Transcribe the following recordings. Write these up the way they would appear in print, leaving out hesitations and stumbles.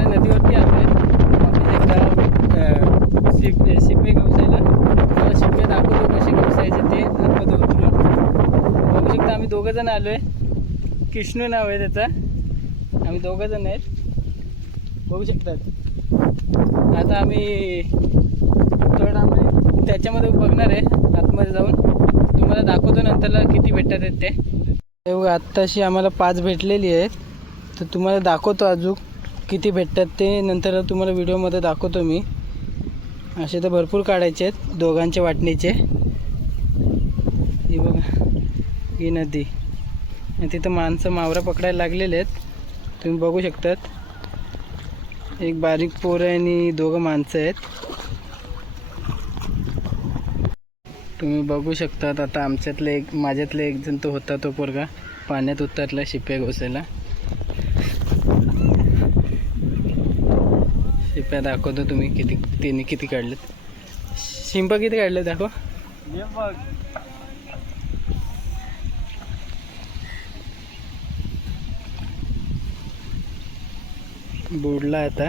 गवसायला नदीवरती आलो आहे. शिपे गवसायला मला शिपे दाखवतो कसे गवसायचे ते आतमध्ये उतरून. बघू शकता आम्ही दोघंजण आलो आहे. कृष्णू नाव आहे त्याचा. आम्ही दोघंजण आहेत बघू शकतात. आता आम्ही थोडं आम्ही त्याच्यामध्ये बघणार आहे आतमध्ये जाऊन. तुम्हाला दाखवतो नंतरला किती भेटतात आहेत ते. बघा आत्ताशी आम्हाला 5 भेटलेली आहेत. तर तुम्हाला दाखवतो अजून किती भेटतात ते नंतर तुम्हाला व्हिडिओमध्ये दाखवतो मी. असे तर भरपूर काढायचे आहेत दोघांच्या वाटणीचे. ही बघा ही नदी आणि तिथं माणसं मावरा पकडायला लागलेले आहेत. तुम्ही बघू शकतात. एक बारीक पोर आहे आणि 2 माणसं आहेत. तुम्ही बघू शकतात. आता आमच्यातले माझ्यातले एक जण तो होता, तो पोरगा पाण्यात उतरला शिप्या घोसायला. शिप्या दाखवतो तुम्ही किती त्यांनी किती काढलेत. शिंप किती काढले दाखव. बुडला आता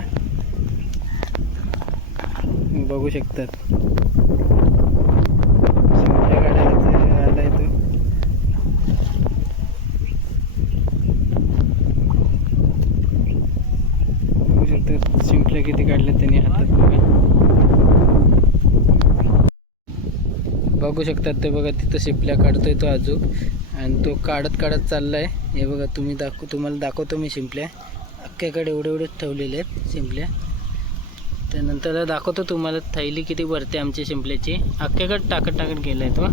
बघू शकतात. शिंपल्या काढायला आलाय तो. बघू शकतात शिंपल्या किती काढल्या त्यांनी हातात. बघू शकतात ते बघा तिथं शिंपल्या काढतोय तो अजून. आणि तो काढत काढत चाललाय. हे बघा तुम्हाला दाखवतो मी शिंपल्या. अख्ख्याकडे एवढे ठेवलेले आहेत शिंपल्या. त्यानंतर दाखवतो तुम्हाला थैली किती भरते आमच्या शिंपल्याची. अख्ख्याकडे टाकत गेला आहे तो.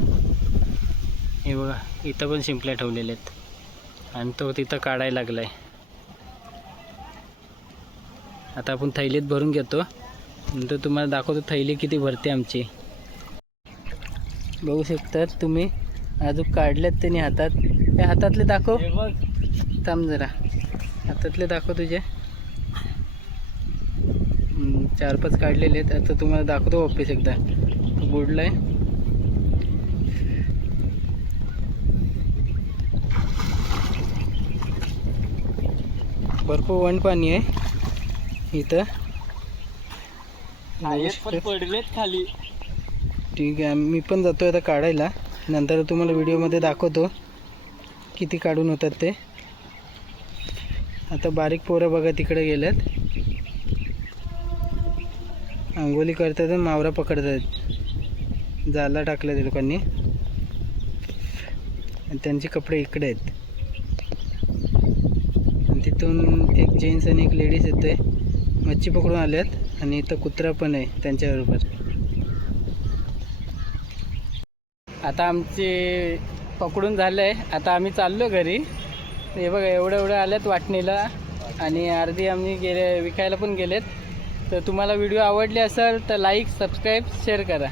हे बघा इथं पण शिंपल्या ठेवलेल्या आहेत आणि तो तिथं काढायला लागला आहे. आता आपण थैलीत भरून घेतो नंतर तुम्हाला दाखवतो थैली किती भरते आमची. बघू शकतात तुम्ही अजून काढलेत त्यांनी हातात. हे हातातले दाखव. थांब जरा हातातले दाखव तुझे. 4-5 काढलेले आहेत. आता तुम्हाला दाखवतो वापस एकदा. बुडलाय. भरपूर वण पाणी आहे इथं. पडलेत खाली. ठीक आहे मी पण जातो आता काढायला. नंतर तुम्हाला व्हिडिओमध्ये दाखवतो किती काढून होतात ते. आता बारीक पोरं बघा तिकडे गेलेत. अंघोळी करतात आणि मावरा पकडतात. जाळा टाकला त्या लोकांनी आणि त्यांचे कपडे इकडे आहेत. आणि तिथून एक जेंट्स आणि एक लेडीज येते मच्छी पकडून आल्यात. आणि इथं कुत्रा पण आहे त्यांच्याबरोबर. आता आमचे पकडून झालं आहे. आता आम्ही चाललो घरी. हे बघा एवढं आल्यात वाटणीला आणि अर्धी आम्ही विकायला पण गेलेत. तर तुम्हाला व्हिडिओ आवडले असेल तर लाईक सबस्क्राईब शेअर करा.